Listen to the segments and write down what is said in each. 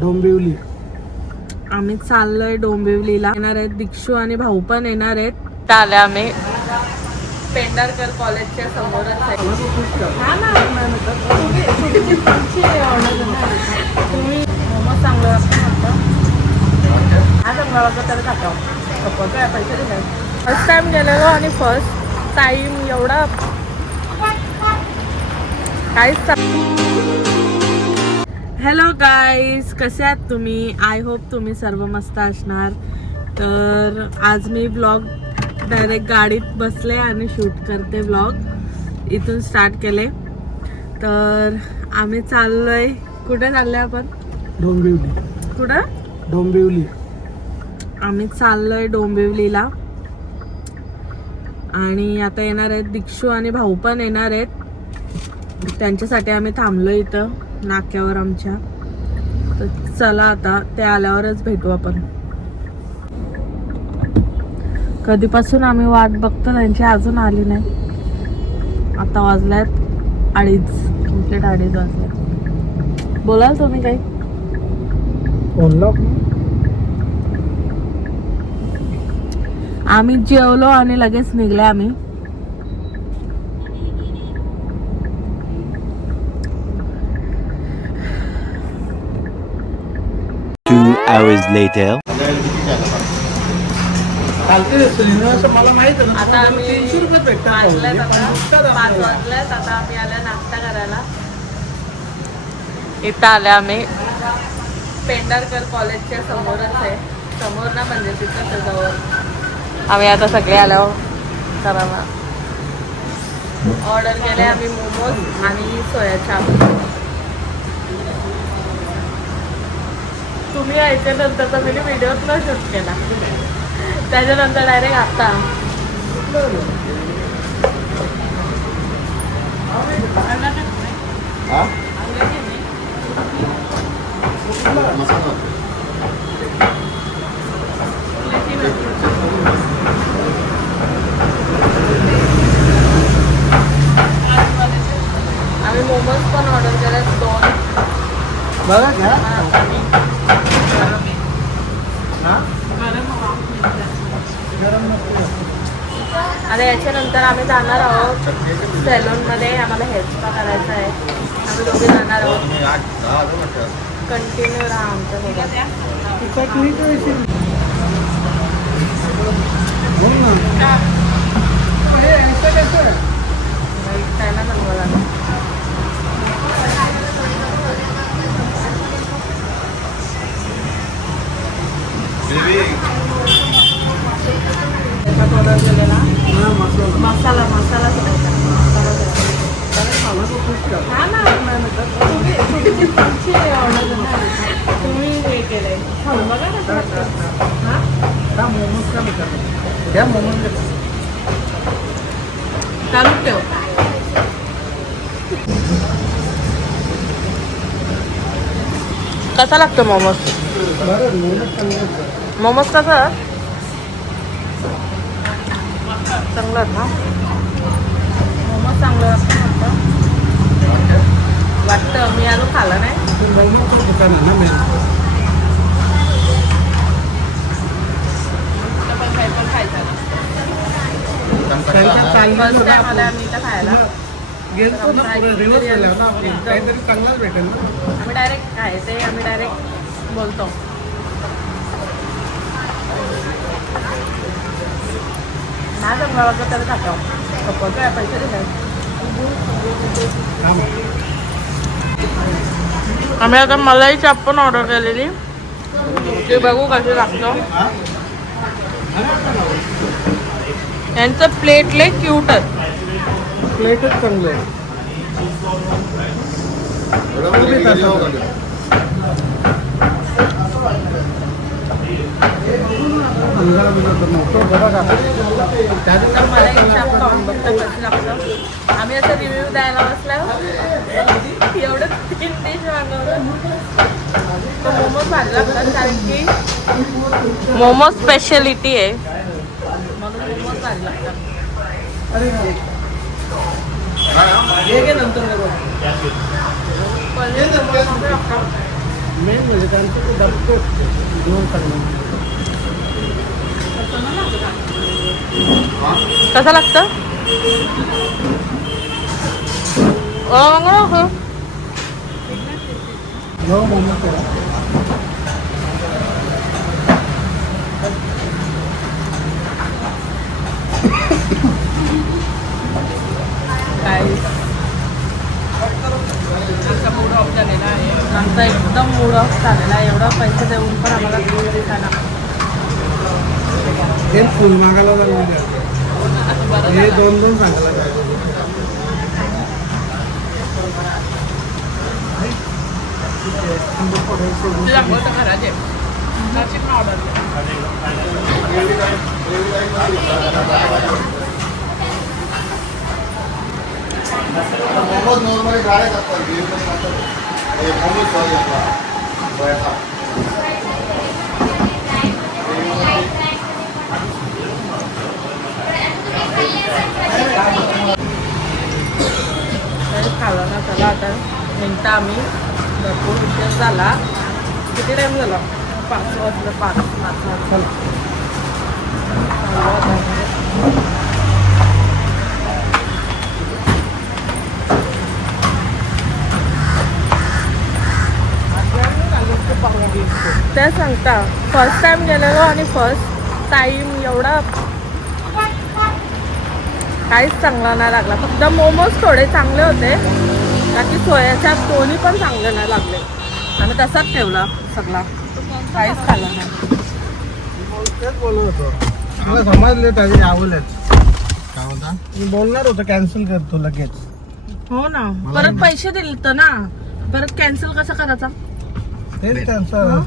डोंबिवली. आम्ही चाललोय डोंबिवलीला. येणार आहेत दीक्षू आणि भाऊ पण येणार आहेत. आले आम्ही पेंढारकर कॉलेजच्या समोरच आहे. हा ना, तुम्ही मोमोज चांगलं वाटतं. हा चांगला वाटतं तर खातो. पैसे दिले. फर्स्ट टाइम गेलेलो आणि फर्स्ट टाइम एवढा काहीच. हॅलो गाईज, कसे आहात तुम्ही? आय होप तुम्ही सर्व मस्त असणार. तर आज मी ब्लॉग डायरेक्ट गाडीत बसले आणि शूट करते. ब्लॉग इथून स्टार्ट केले. तर आम्ही चाललोय. कुठे चाललोय आपण? डोंबिवली. कुठं? डोंबिवली. आम्ही चाललोय डोंबिवलीला. आणि आता येणार आहेत दीक्षू आणि भाऊ पण येणार आहेत. त्यांच्यासाठी आम्ही थांबलो इथं नाक्यावर आमच्या. तर चला आता ते आल्यावरच भेटू आपण. कधीपासून आम्ही वाट बघतो त्यांची, अजून आली नाही. आता वाजल्यात 2:30, कंप्लीट 2:30 वाजले. बोलाल तुम्ही काही? बोललो. आम्ही जेवलो आणि लगेच निघले आम्ही. Hours later. मला माहित आहे. आता आम्ही 300 रुपये भेटतात. 5 वाजल्यात. आता आम्ही आल्या नाश्ता करायला. इथं आले आम्ही पेंढारकर कॉलेजच्या समोरच आहे. समोर ना म्हणजे तिथं जवळ. आम्ही आता सगळे आल्यावर करायला ऑर्डर केले आम्ही मोमोज आणि सोया चाप. तुम्ही यायच्यानंतर तर मी व्हिडिओत न शूट केला. त्याच्यानंतर डायरेक्ट आता आम्ही मोमोज पण ऑर्डर केले 2. बघा घ्या. आता याच्यानंतर आम्ही जाणार आहोत सॅलूनमध्ये. आम्हाला हेअर स्पा करायचा आहे. आम्ही दोघे जाणार आहोत. कंटिन्यू राहा आमच्यासोबत. खायला चांगलं लागलं. ऑर्डर केलेला मसाला हा ना, तुम्ही हे केलंय. बघा ना मोमोज का द्या. मोमोज चालू ठेव. कसा लागतो मोमोज? मोमोज कसा चांगला ना? मोमोज चांगलं वाटतं. मी अजून खाल्ला नाही. फर्स्ट टाइम आला आम्ही इथं खायला. काहीतरी चांगलाच भेटेल ना. आम्ही डायरेक्ट खायचे. आम्ही डायरेक्ट बोलतो. ना जमला वाटतं तर खातो. पैसे दिले. आम्ही आता मलाई चाप पण ऑर्डर केलेली. ते बघू कसे लागतं. यांचं प्लेट लय क्यूट आहे. प्लेटच चांगलं आहे. आम्ही असं रिव्ह्यू द्यायला बसल्यावर एवढं 3 डिश मागवलं. तो मोमोज भारी लागतात कारण की मोमोज स्पेशलिटी आहे म्हणून मोमोज भारी लागतात. नंतर पनीर मोमोज लागतात. मेन म्हणजे त्यांचं ते डबकं घेऊन चाललं. कसं लागतं? हो मोमो करा. आमचा एकदम मूड ऑफ झालेला आहे. एवढा पैसे देऊन पण आम्हाला दिसायला हे फुल मागायला लागलं. हे 2-2 सांगायला लागलं. मोमोज नॉर्मली गाड्यात असतात मोमोज खाल्लं ना. चला आता निघता आम्ही. भरपूर उशीर झाला. किती टाईम झाला? 5 वाजलं. 5 वाजता. त्या सांगता फर्स्ट टाइम गेलेलो आणि फर्स्ट टाइम एवढा काहीच चांगला नाही लागला. फक्त मोमोज थोडे चांगले होते. बाकी सोयाच्या दोन्ही पण चांगले नाही लागले. आणि तसाच ठेवला सगळा. काहीच खाल्लं नाही. तेच बोलत होतो. मला समजले त्याची आवडलेच. काय होता मी बोलणार होतो कॅन्सल करतो लगेच. हो ना. परत पैसे दिले तर ना. परत कॅन्सल कसं करायचा? तेच त्यांचं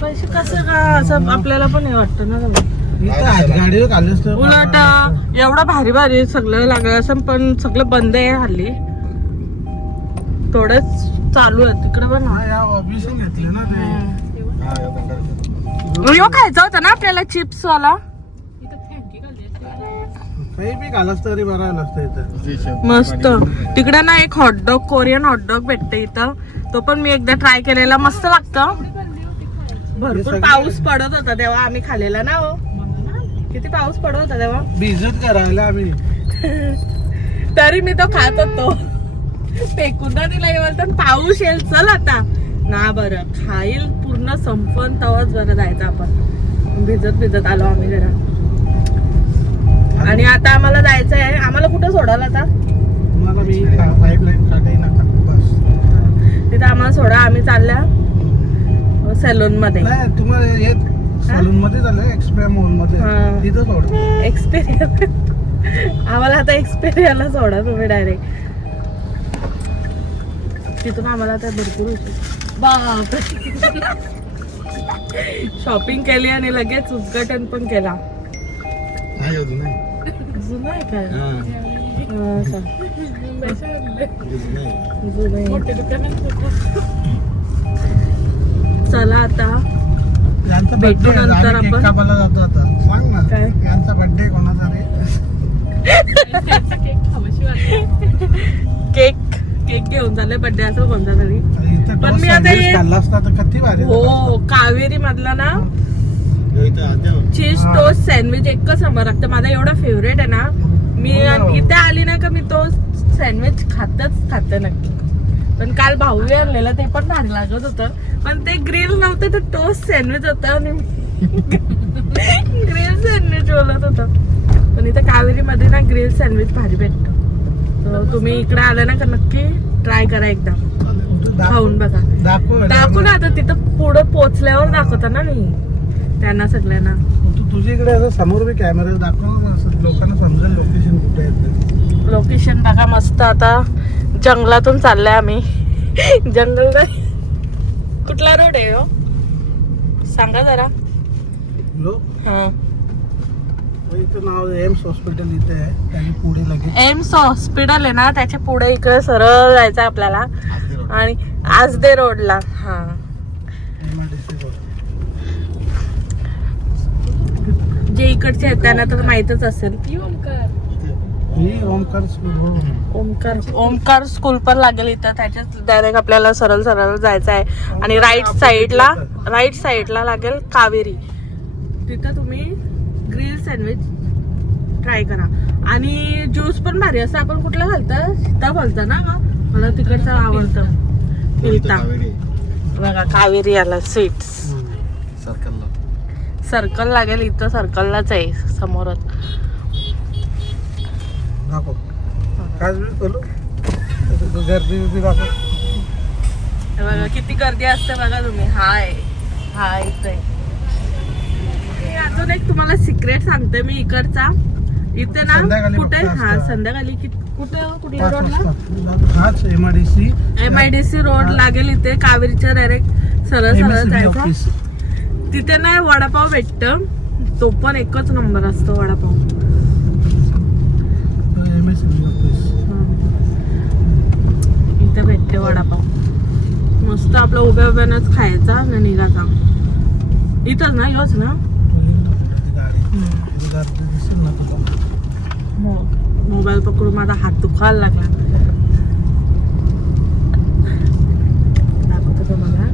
पैसे कसं का असं आपल्याला पण हे वाटतं ना. गाडीवर आलेच तर उलट एवढं भारी भारी सगळं लागलं असं पण सगळं बंद आहे हल्ली. थोडंच चालू आहे तिकडे पण. घेतले ना यो खायचा होता ना आपल्याला चिप्स वाला. काही बी घालस तरी बरं असतं इथं. मस्त. तिकडे ना एक हॉटडॉग कोरियन हॉटडॉग भेटते इथं. तो पण मी एकदा ट्राय केलेला. मस्त लागतं. भरपूर पाऊस पडत होता तेव्हा आम्ही खाल्लेला ना. हो किती पाऊस पडत होता तेव्हा. भिजत करायला आम्ही. तरी मी तो खात होतो. फेकून ना तिला बोलतात पाऊस येईल चल आता ना. बरं खाईल पूर्ण संपन तवाच बरं जायचं आपण. भिजत आलो आम्ही घरात. आणि आता आम्हाला जायचं आहे. आम्हाला कुठं सोडाल आता? तुम्हाला मी पाईपलाईन काढाई नका बस. तिथं आम्हाला सोडा. आम्ही चालल्या सॅलून मध्ये. नाही तुम्हाला येत सलून मध्ये झालं. एक्सप्रिया मॉल मध्ये तिथं सोड. एक्सपिरिया आम्हाला आता एक्सपिरियाला सोडा तुम्ही डायरेक्ट. तिथून आम्हाला आता भरपूर बाप शॉपिंग केली आणि लगेच उद्घाटन पण केला. अजून आहे काय? चला आता भेटू नंतर आपण. जातो आता. सांग ना काय? यांचा बर्थडे कोणाचा रे? केक घेऊन चालले बर्थडे असं कोणता तरी. पण मी आता खाल्ला असता तर किती भारी. हो कावेरी मधला ना चीज टोस्ट सँडविच एकच नंबर लागतं. माझा एवढा फेवरेट आहे ना. मी इथे आली ना का मी तो सँडविच खाते नक्की. पण काल भाऊने आणलेलं ते पण भारी लागत होतं. पण ते ग्रिल नव्हतं, ते टोस्ट सँडविच होतं आणि ग्रिल सँडविच बोलत होतं. पण इथे कावेरी मध्ये ना ग्रिल सँडविच भारी भेटतं. तर तुम्ही इकडे आले ना का नक्की ट्राय करा एकदा. खाऊन बघा. दाखवू ना आता तिथं पुढं पोचल्यावर दाखवता ना मी त्यांना सगळ्यांना. तुझ्या इकडे असं समोर बी कॅमेरा दाखव लोकांना समजेल लोकेशन कुठे आहे. लोकेशन बघा मस्त. आता जंगलातून चाललंय आम्ही. जंगल कुठला रोड आहे हो सांगा जरा. हा इथं नाव एम्स हॉस्पिटल इथे आहे. त्याच्या पुढे लगेच एम्स हॉस्पिटल आहे ना. त्याच्या पुढे इकडे सरळ जायचं आपल्याला. आणि आजदे रोडला. हा जे इकडचे आहेत त्यांना तर माहीतच असेल. ही ओमकार स्कूल बरोबर. ओमकार स्कूल पण लागेल इथं. त्याच्यात डायरेक्ट आपल्याला सरळ सरळ जायचं आहे. आणि राईट साईडला लागेल कावेरी. तिथं तुम्ही ग्रिल सँडविच ट्राय करा. आणि ज्यूस पण भारी असं. आपण कुठला घालतं? सीताफळचा ना का? मला तिकडचं आवडतं. पिलता बघा कावेरी आला स्वीट्स. सर्कल लागेल इथं. सर्कललाच आहे समोरच. दाखव काय बोलू गर्दी बिर्दी दाखव. हे बघा किती गर्दी असते बघा तुम्ही. हाय इथे अजून एक तुम्हाला सिक्रेट सांगते मी इकडचा. इथे ना संध्याकाळी कुठे फक्त हा असतं. संध्याकाळी कुठे कुठल्या 5 रोडला? वाजता. हाच MIDC रोड लागेल इथे. कावेरीच्या डायरेक्ट सरळ जायचं. ऑफिस. तिथे नाही वडापाव भेटत. तो पण एकच नंबर असतो वडापाव. MSCB office. इथे भेटते वडापाव. मस्त आपलं उभ्यानच खायचा आणि निघायचा. इथंच ना योच ना. गर्दी दिसेल ना तुला. मोबाईल पकडून माझा हात दुखायला लागला. दाखवतो तुम्हाला.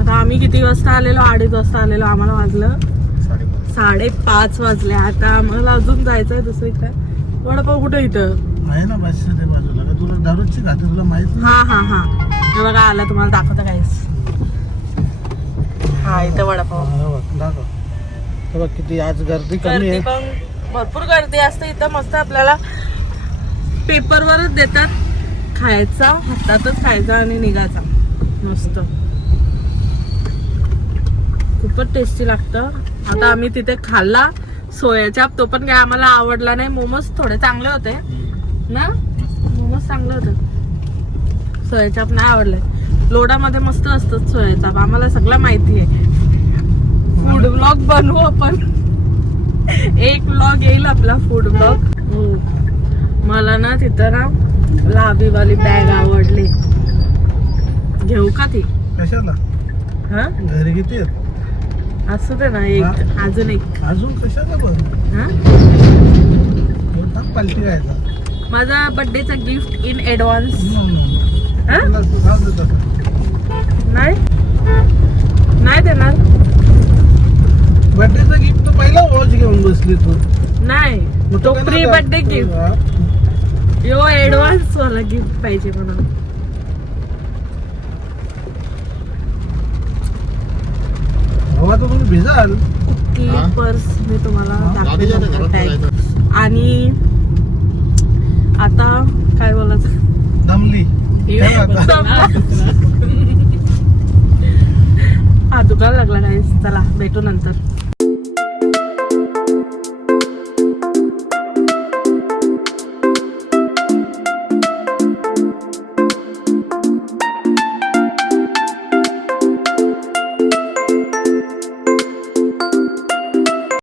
आता आम्ही किती वाजता आलेलो? 2:30 वाजता आलेलो. आम्हाला वाजलं 5:30 वाजले. आता आम्हाला अजून जायचंय दुसरीकडे. वडापाव कुठे इथं आहे ना 500 ते बाजूला. का तुला दारूची खाते तुला माहित नाही? हा हे बघा आला. तुम्हाला दाखवता काहीच. हा इथं वडापाव. दाखव. हे बघ किती आज गर्दी कमी गर्दी आहे. पण भरपूर गर्दी असते इथं. मस्त आपल्याला पेपरवरच देतात. खायचा हातातच खायचा आणि निघायचा. मस्त खूपच टेस्टी लागतं. आता आम्ही तिथे खाल्ला सोया चाप. तो पण काय आम्हाला आवडला नाही. मोमोज थोडे चांगले होते ना. मोमोज चांगले होते. सोया चाप नाही आवडले. लोडामध्ये मस्त असतात सोया चाप. आम्हाला सगळं माहिती आहे. फूड ब्लॉग बनवू आपण. एक ब्लॉग येईल आपला फूड ब्लॉग. मला ना तिथं ना लाभीवाली बॅग आवडली. घेऊ का ती? कशाला? हा घरी किती आहेत? असू दे ना एक. अजून कशाला बघ. हा पालटी घ्यायचा. माझा बर्थडेचा गिफ्ट इन ऍडव्हान्स. नाही देणार. बर्थडेचा गिफ्ट तर पहिला वॉच घेऊन बसली तू. नाही तो प्री बर्थडे गिफ्ट. यो ऍडव्हान्स वाला गिफ्ट पाहिजे म्हणून. हवा तर तुम्ही भिजाल. कुठली पर्स मी तुम्हाला गाडी जाते दाखवतो. घरात टॅग. जायचं. आणि आता काय बोलायचं? दमली. हा दुखायला लागला काय. चला भेटू नंतर.